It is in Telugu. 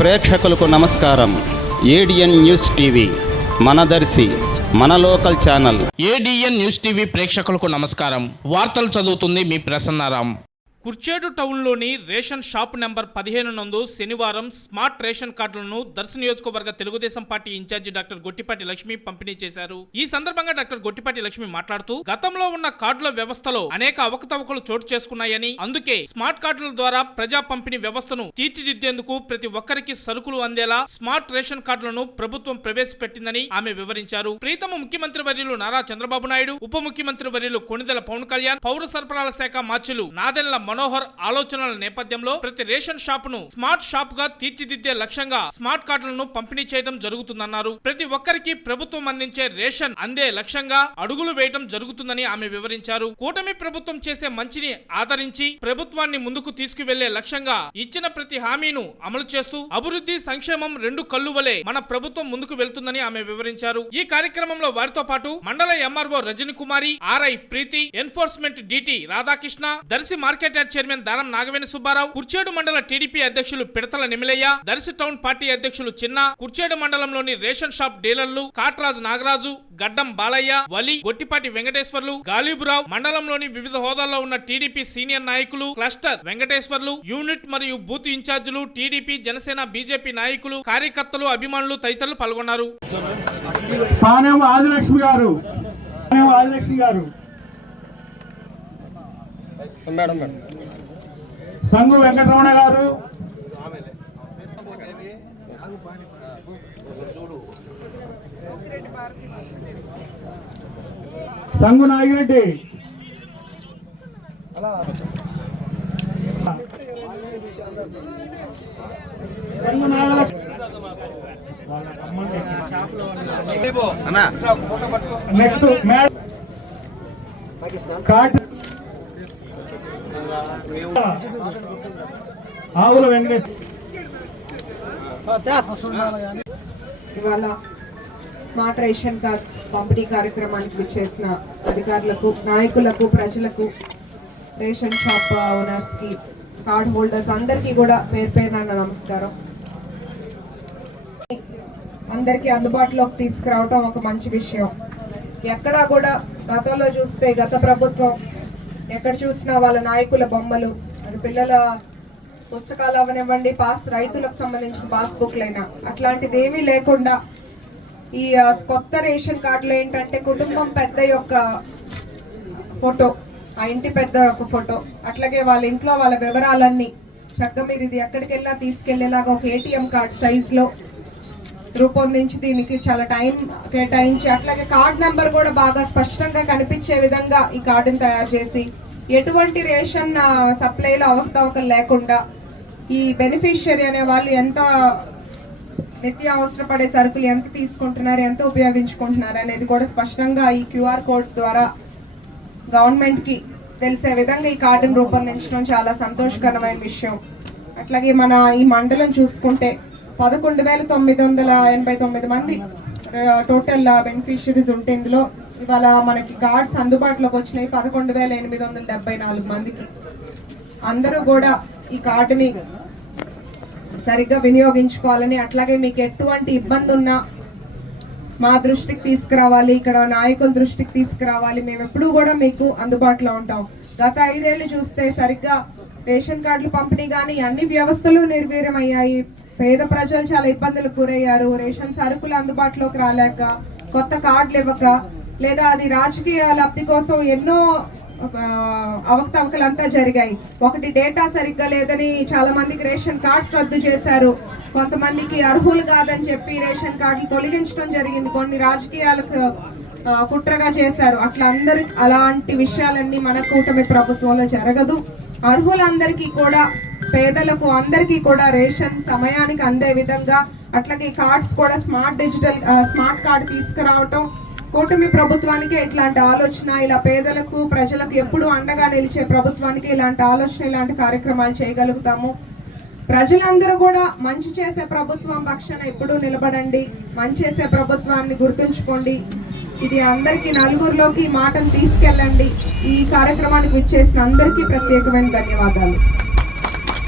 ప్రేక్షకులకు నమస్కారం. ఏడిఎన్ న్యూస్ టీవీ మనదర్శి మన local channel. ADN news TV ప్రేక్షకులకు నమస్కారం. వార్తలు చదువుతుంది మీ ప్రసన్నారాం. కుర్చేడు టౌన్లోని రేషన్ షాప్ నెంబర్ 15 నందు శనివారం స్మార్ట్ రేషన్ కార్డులను దర్శి నియోజకవర్గ Telugu Desam party incharge doctor Gottipati Lakshmi పంపిణీ చేశారు. ఈ సందర్భంగా డాక్టర్ గొట్టిపాటి లక్ష్మి మాట్లాడుతూ, గతంలో ఉన్న కార్డుల వ్యవస్థలో అనేక అవకతవకలు చోటు చేసుకున్నాయని, అందుకే స్మార్ట్ కార్డుల ద్వారా ప్రజా పంపిణీ వ్యవస్థను తీర్చిదిద్దేందుకు ప్రతి ఒక్కరికి సరుకులు అందేలా స్మార్ట్ రేషన్ కార్డులను ప్రభుత్వం ప్రవేశపెట్టిందని ఆమె వివరించారు. ప్రీతమ ముఖ్యమంత్రి వర్యులు నారా చంద్రబాబు నాయుడు, ఉప ముఖ్యమంత్రి వర్యులు కొణిదెల పవన్ కళ్యాణ్, పౌర సరఫరాల శాఖ మార్చులు నాదెళ్ల మనోహర్ ఆలోచనల నేపథ్యంలో ప్రతి రేషన్ షాప్ ను స్మార్ట్ షాప్ గా తీర్చిదిద్దే లక్ష్యంగా స్మార్ట్ కార్డులను పంపిణీ చేయడం జరుగుతుందన్నారు. ప్రతి ఒక్కరికి ప్రభుత్వం అందించే రేషన్ అందే లక్ష్యంగా అడుగులు వేయడం జరుగుతుందని ఆమె వివరించారు. కూటమి ప్రభుత్వం చేసే మంచిని ఆదరించి ప్రభుత్వాన్ని ముందుకు తీసుకువెళ్లే లక్ష్యంగా ఇచ్చిన ప్రతి హామీను అమలు చేస్తూ అభివృద్ధి సంక్షేమం రెండు కళ్ళు వలె మన ప్రభుత్వం ముందుకు వెళ్తుందని ఆమె వివరించారు. ఈ కార్యక్రమంలో వారితో పాటు మండల MRO Rajani Kumari, RI Preethi, enforcement DT Radhakrishna, Darsi market chairman Daram Nagaveni Subbarao, Kurichedu మండల టీడీపీ అధ్యక్షులు పిడతల నిమిలయ్య, దర్శి టౌన్ పార్టీ అధ్యక్షులు చిన్న, కుర్చేడు మండలంలోని రేషన్ షాప్ డీలర్లు కాట్రాజు నాగరాజు, గడ్డం బాలయ్య, వలి, గొట్టిపాటి వెంకటేశ్వర్లు, గాలిబురావు, మండలంలోని వివిధ హోదాల్లో ఉన్న టీడీపీ సీనియర్ నాయకులు, క్లస్టర్ వెంకటేశ్వర్లు, యూనిట్ మరియు బూత్ ఇన్ఛార్జీలు, టీడీపీ, జనసేన, బీజేపీ నాయకులు, కార్యకర్తలు, అభిమానులు తదితరులు పాల్గొన్నారు. సంగు వెంకటరమణ గారు, సంగు నాగిరెడ్డి, నెక్స్ట్ ఆవుల వెంకటేశ్వర. ఇవాళ స్మార్ట్ రేషన్ కార్డ్స్ పంపిణీ కార్యక్రమానికి విచ్చేసిన అధికారులకు, నాయకులకు, ప్రజలకు, రేషన్ షాప్ ఓనర్స్ కి, కార్డ్ హోల్డర్స్ అందరికీ కూడా పేరు పేరున నమస్కారం. అందరికీ అందుబాటులోకి తీసుకురావటం ఒక మంచి విషయం. ఎక్కడా కూడా గతంలో చూస్తే గత ప్రభుత్వం ఎక్కడ చూసినా వాళ్ళ నాయకుల బొమ్మలు, అది పిల్లల పుస్తకాలు అవనివ్వండి, రైతులకు సంబంధించిన పాస్బుక్లైనా అట్లాంటిది ఏమీ లేకుండా ఈ కొత్త రేషన్ కార్డులు ఏంటంటే కుటుంబం పెద్ద యొక్క ఫోటో, ఆ ఇంటి పెద్ద యొక్క ఫోటో, అట్లాగే వాళ్ళ ఇంట్లో వాళ్ళ వివరాలన్నీ చక్కగా మీరు ఇది ఎక్కడికి వెళ్ళినా తీసుకెళ్లేలాగా ఒక ఏటీఎం కార్డ్ సైజులో రూపొందించి దీనికి చాలా టైం కేటాయించి, అట్లాగే కార్డ్ నెంబర్ కూడా బాగా స్పష్టంగా కనిపించే విధంగా ఈ కార్డును తయారు చేసి ఎటువంటి రేషన్ సప్లైలో అవకతవకలు లేకుండా ఈ బెనిఫిషియరీ అనే వాళ్ళు ఎంత నిత్య అవసరపడే సరుకులు ఎంత తీసుకుంటున్నారు, ఎంత ఉపయోగించుకుంటున్నారు అనేది కూడా స్పష్టంగా ఈ క్యూఆర్ కోడ్ ద్వారా గవర్నమెంట్కి తెలిసే విధంగా ఈ కార్డును రూపొందించడం చాలా సంతోషకరమైన విషయం. అట్లాగే మన ఈ మండలం చూసుకుంటే 11,989 మంది టోటల్ బెనిఫిషరీస్ ఉంటే ఇందులో ఇవాళ మనకి కార్డ్స్ అందుబాటులోకి వచ్చినాయి 11,874 మందికి. అందరూ కూడా ఈ కార్డుని సరిగ్గా వినియోగించుకోవాలని, అట్లాగే మీకు ఎటువంటి ఇబ్బంది ఉన్నా మా దృష్టికి తీసుకురావాలి, ఇక్కడ నాయకుల దృష్టికి తీసుకురావాలి, మేము ఎప్పుడూ కూడా మీకు అందుబాటులో ఉంటాం. గత 5 ఏళ్ళు చూస్తే సరిగ్గా రేషన్ కార్డులు పంపిణీ కానీ అన్ని వ్యవస్థలు నిర్వీర్యమయ్యాయి. పేద ప్రజలు చాలా ఇబ్బందులకు గురయ్యారు. రేషన్ సరుకులు అందుబాటులోకి రాలేక, కొత్త కార్డులు ఇవ్వక, లేదా అది రాజకీయ లబ్ధి కోసం ఎన్నో అవకతవకలంతా జరిగాయి. ఒకటి డేటా సరిగ్గా లేదని చాలా మందికి రేషన్ కార్డ్స్ రద్దు చేశారు, కొంతమందికి అర్హులు కాదని చెప్పి రేషన్ కార్డులు తొలగించడం జరిగింది, కొన్ని రాజకీయాలకు కుట్రగా చేశారు. అలాంటి విషయాలన్నీ మన కూటమి ప్రభుత్వంలో జరగదు. అర్హులందరికీ కూడా, పేదలకు అందరికీ కూడా రేషన్ సమయానికి అందే విధంగా, అట్లాగే కార్డ్స్ కూడా స్మార్ట్ కార్డు తీసుకురావటం కూటమి ప్రభుత్వానికి ఇట్లాంటి ఆలోచన, ఇలా పేదలకు ప్రజలకు ఎప్పుడు అండగా నిలిచే ప్రభుత్వానికి ఇలాంటి ఆలోచన, ఇలాంటి కార్యక్రమాలు చేయగలుగుతాము. ప్రజలందరూ కూడా మంచి చేసే ప్రభుత్వం పక్షాన ఎప్పుడూ నిలబడండి, మంచి చేసే ప్రభుత్వాన్ని గుర్తుంచుకోండి. ఇది అందరికీ నలుగురిలోకి మాటను తీసుకెళ్ళండి. ఈ కార్యక్రమానికి విచ్చేసిన అందరికీ ప్రత్యేకమైన ధన్యవాదాలు.